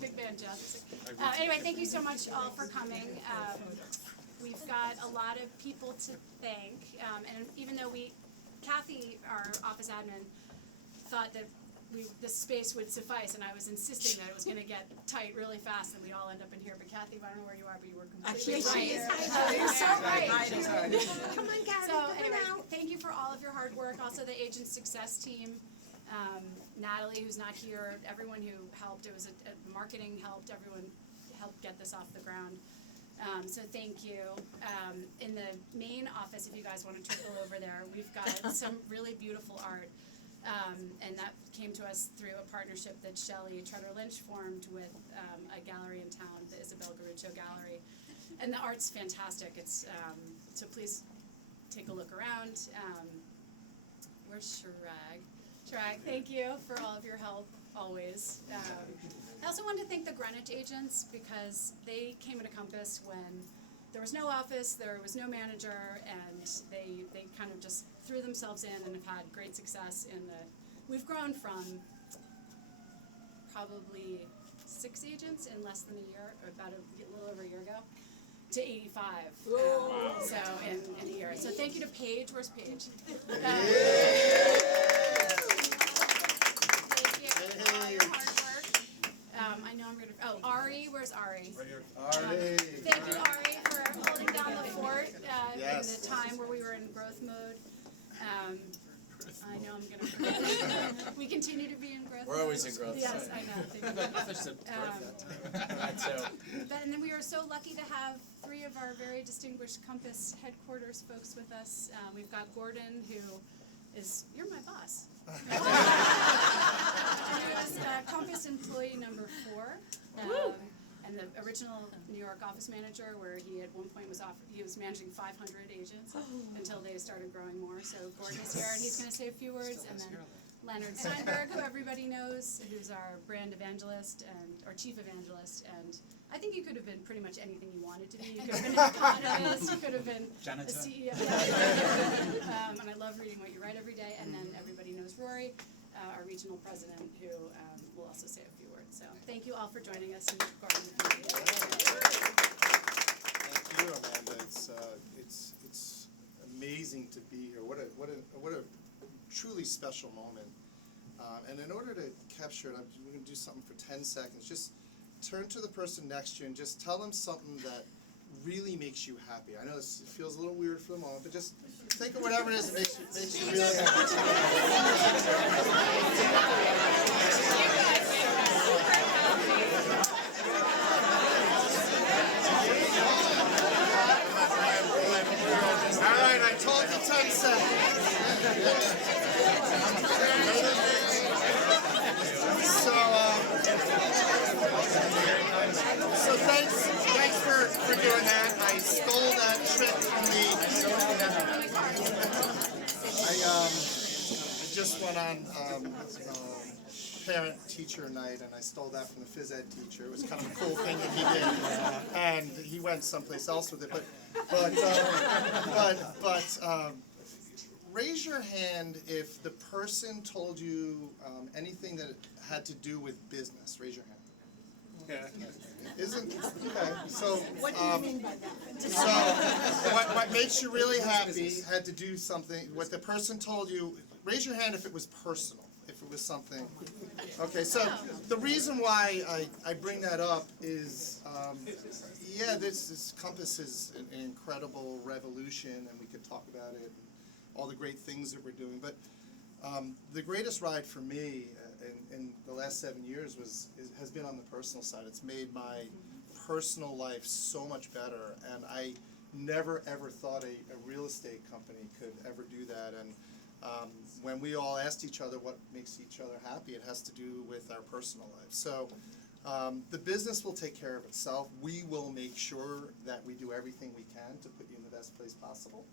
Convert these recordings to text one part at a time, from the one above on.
Big band jazz. Anyway, thank you so much all for coming. We've got a lot of people to thank, and even though Kathy, our office admin, thought that this space would suffice, and I was insisting that it was going to get tight really fast and we'd all end up in here. But Kathy, I don't know where you are, but you were completely right. You're so right. Come on, Kathy. So anyway, thank you for all of your hard work. Also the agent success team, Natalie, who's not here, everyone who helped. It was marketing helped. Everyone helped get this off the ground. So thank you. In the main office, if you guys want to trickle over there, we've got some really beautiful art. And that came to us through a partnership that Shelley Tretter-Lynch formed with a gallery in town, the Isabel Garuccio Gallery. And the art's fantastic. It's so please take a look around. Where's Shirag? Shirag, thank you for all of your help, always. I also wanted to thank the Greenwich agents because they came into Compass when there was no office, there was no manager, and they kind of just threw themselves in and have had great success we've grown from probably 6 agents in less than a year, or about a little over a year ago, to 85. So in a year. So thank you to Paige. Where's Paige? Thank you for all your hard work. I know I'm going to... Ari. Where's Ari? Right here. Ari. Thank you, Ari, for holding down the fort in the time where we were in growth mode. I know I'm going to... We continue to be in growth mode. We're always in growth. Yes, I know. And then we are so lucky to have 3 of our very distinguished Compass headquarters folks with us. We've got Gordon, who is... You're my boss. He was Compass employee number 4. And the original New York office manager, where he at one point he was managing 500 agents until they started growing more. So Gordon is here, and he's going to say a few words. And then Leonard Steinberg, who everybody knows, who's our brand evangelist or chief evangelist. And I think you could have been pretty much anything you wanted to be. You could have been an economist. You could have been a CEO. And I love reading what you write every day. And then everybody knows Rory, our regional president, who will also say a few words. So thank you all for joining us. And Gordon, thank you, Amanda. It's amazing to be here. What a truly special moment. And in order to capture it, we're going to do something for 10 seconds. Just turn to the person next to you and just tell them something that really makes you happy. I know it feels a little weird for the moment, but just think of whatever it is that makes you really happy. All right, I told you 10 seconds. So thanks for doing that. I stole that trick from I just went on parent-teacher night, and I stole that from the phys ed teacher. It was kind of a cool thing that he did, and he went someplace else with it. But raise your hand if the person told you anything that had to do with business. Raise your hand. Yeah. Isn't okay? So what do you mean by that? So what makes you really happy had to do something. What the person told you. Raise your hand if it was personal. If it was something. Okay. So the reason why I bring that up is, this Compass is an incredible revolution, and we could talk about it and all the great things that we're doing, but. The greatest ride for me in the last 7 years has been on the personal side. It's made my personal life so much better, and I never ever thought a real estate company could ever do that. And when we all asked each other what makes each other happy, it has to do with our personal life. So the business will take care of itself. We will make sure that we do everything we can to put you in the best place possible.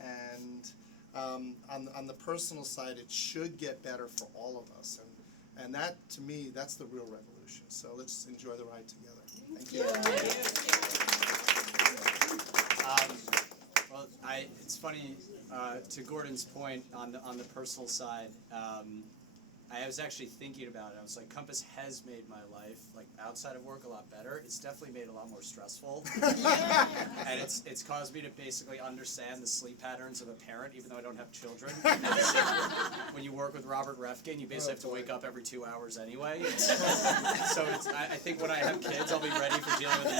And on the personal side, it should get better for all of us, and that, to me, that's the real revolution. So let's enjoy the ride together. Thank you. Well, it's funny, to Gordon's point on the personal side, I I was actually thinking about it. I was like, Compass has made my life, like outside of work, a lot better. It's definitely made it a lot more stressful. And it's caused me to basically understand the sleep patterns of a parent, even though I don't have children. When you work with Robert Refkin, you basically have to wake up every 2 hours anyway. So I think when I have kids, I'll be ready for dealing with a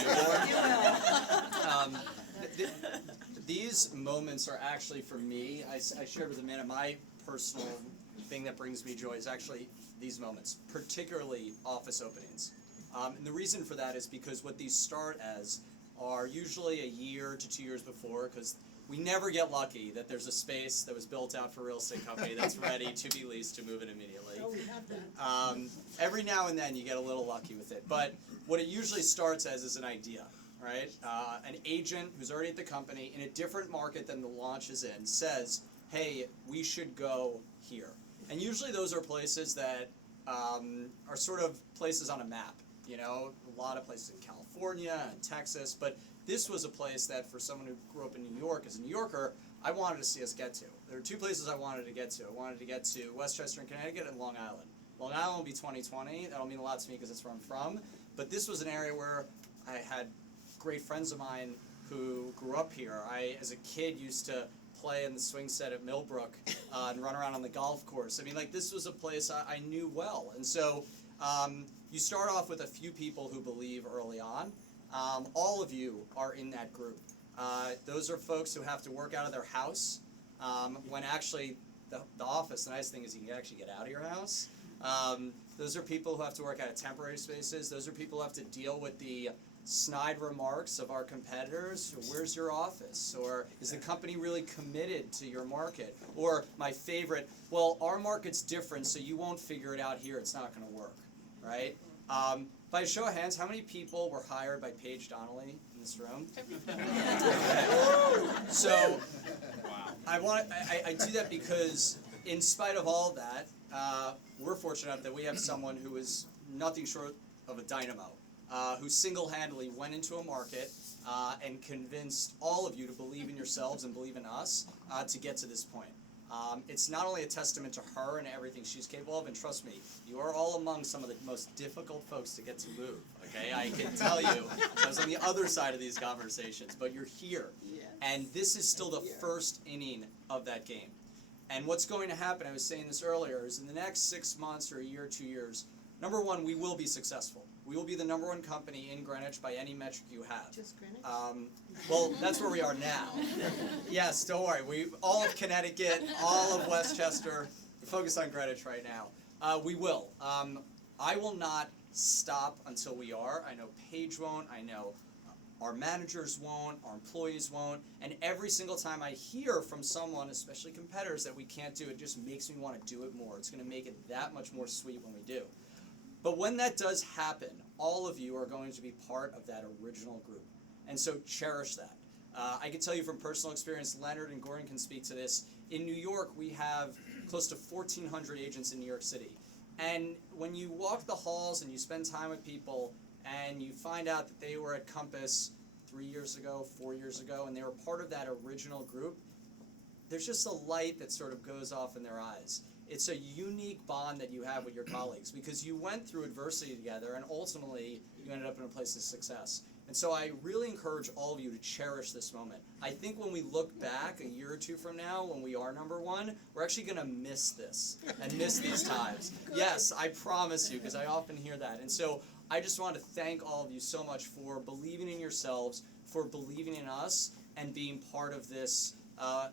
newborn. These moments are actually, for me, I shared with Amanda, my personal thing that brings me joy is actually these moments, particularly office openings. And the reason for that is because what these start as are usually a year to 2 years before, because we never get lucky that there's a space that was built out for a real estate company that's ready to be leased to move in immediately. Oh, we have that. Every now and then you get a little lucky with it, but what it usually starts as is an idea, right? An agent who's already at the company in a different market than the launch is in says, hey, we should go here. And usually those are places that are sort of places on a map, you know, a lot of places in California and Texas, but this was a place that for someone who grew up in New York, as a New Yorker, I wanted to see us get to. There are two places I wanted to get to. I wanted to get to Westchester in Connecticut and Long Island. Long Island will be 2020. That'll mean a lot to me because that's where I'm from. But this was an area where I had great friends of mine who grew up here. I, as a kid, used to play in the swing set at Millbrook and run around on the golf course. I mean, like, this was a place I knew well. And so you start off with a few people who believe early on. All of you are in that group. Those are folks who have to work out of their house when actually the office, the nice thing is you can actually get out of your house. Those are people who have to work out of temporary spaces. Those are people who have to deal with the snide remarks of our competitors. Where's your office? Or is the company really committed to your market? Or my favorite, well, our market's different, so you won't figure it out here. It's not going to work, right? By a show of hands, how many people were hired by Paige Donnelly in this room? So I do that because in spite of all that, we're fortunate enough that we have someone who is nothing short of a dynamo, who single-handedly went into a market and convinced all of you to believe in yourselves and believe in us to get to this point. It's not only a testament to her and everything she's capable of, and trust me, you are all among some of the most difficult folks to get to move, okay? I can tell you, I was on the other side of these conversations, but you're here. Yes. And this is still the first inning of that game. And what's going to happen, I was saying this earlier, is in the next 6 months or a year, 2 years, number one, we will be successful. We will be the #1 company in Greenwich by any metric you have. Just Greenwich? Well, that's where we are now. Yes, don't worry. All of Connecticut, all of Westchester, we're focused on Greenwich right now. We will. I will not stop until we are. I know Paige won't. I know our managers won't. Our employees won't. And every single time I hear from someone, especially competitors, that we can't do it, just makes me want to do it more. It's going to make it that much more sweet when we do. But when that does happen, all of you are going to be part of that original group. And so cherish that. I can tell you from personal experience, Leonard and Gordon can speak to this. In New York, we have close to 1,400 agents in New York City. And when you walk the halls and you spend time with people and you find out that they were at Compass 3 years ago, 4 years ago, and they were part of that original group, there's just a light that sort of goes off in their eyes. It's a unique bond that you have with your colleagues because you went through adversity together and ultimately you ended up in a place of success. And so I really encourage all of you to cherish this moment. I think when we look back a year or two from now, when we are #1, we're actually going to miss this and miss these times. Yes, I promise you, because I often hear that. And so I just want to thank all of you so much for believing in yourselves, for believing in us, and being part of this,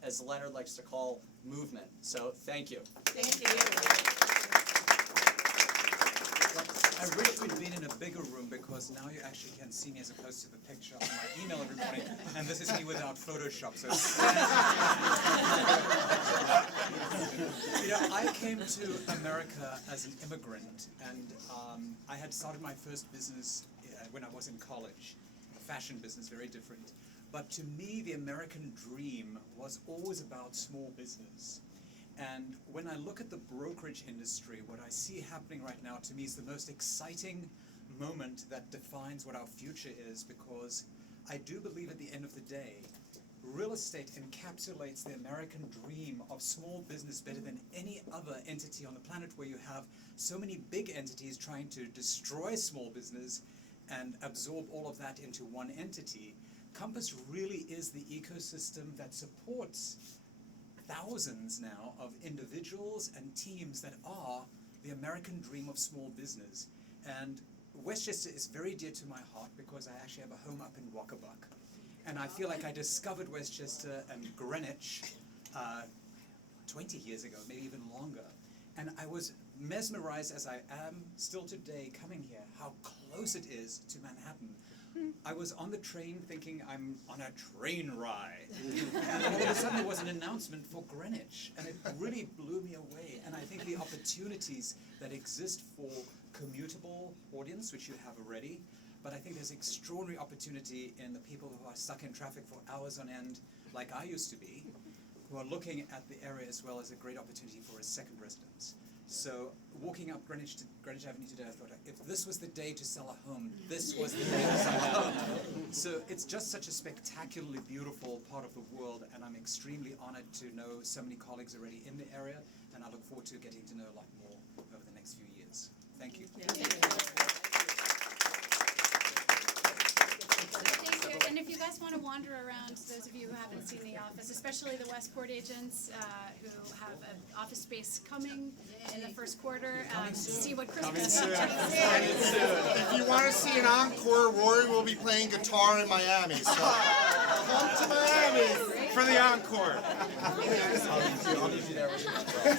as Leonard likes to call, movement. So thank you. Thank you. I wish we'd been in a bigger room because now you actually can see me as opposed to the picture on my email every morning, and this is me without Photoshop. So, I came to America as an immigrant, and I had started my first business when I was in college, a fashion business, very different. But to me, the American dream was always about small business. And when I look at the brokerage industry, what I see happening right now to me is the most exciting moment that defines what our future is, because I do believe at the end of the day, real estate encapsulates the American dream of small business better than any other entity on the planet, where you have so many big entities trying to destroy small business and absorb all of that into one entity. Compass really is the ecosystem that supports thousands now of individuals and teams that are the American dream of small business. And Westchester is very dear to my heart because I actually have a home up in Wakabuck. And I feel like I discovered Westchester and Greenwich 20 years ago, maybe even longer. And I was mesmerized, as I am still today coming here, how close it is to Manhattan. I was on the train thinking I'm on a train ride. And all of a sudden there was an announcement for Greenwich. And it really blew me away. And I think the opportunities that exist for commutable audience, which you have already, but I think there's extraordinary opportunity in the people who are stuck in traffic for hours on end, like I used to be, who are looking at the area as well as a great opportunity for a second residence. So walking up Greenwich Avenue today, I thought, if this was the day to sell a home, this was the day to sell a home. So it's just such a spectacularly beautiful part of the world, and I'm extremely honored to know so many colleagues already in the area, and I look forward to getting to know a lot more over the next few years. Thank you. Thank you. And if you guys want to wander around, those of you who haven't seen the office, especially the Westport agents who have an office space coming in the first quarter, to see what Christmas If you want to see an encore, Rory will be playing guitar in Miami. So come to Miami for the encore. I'll need you there.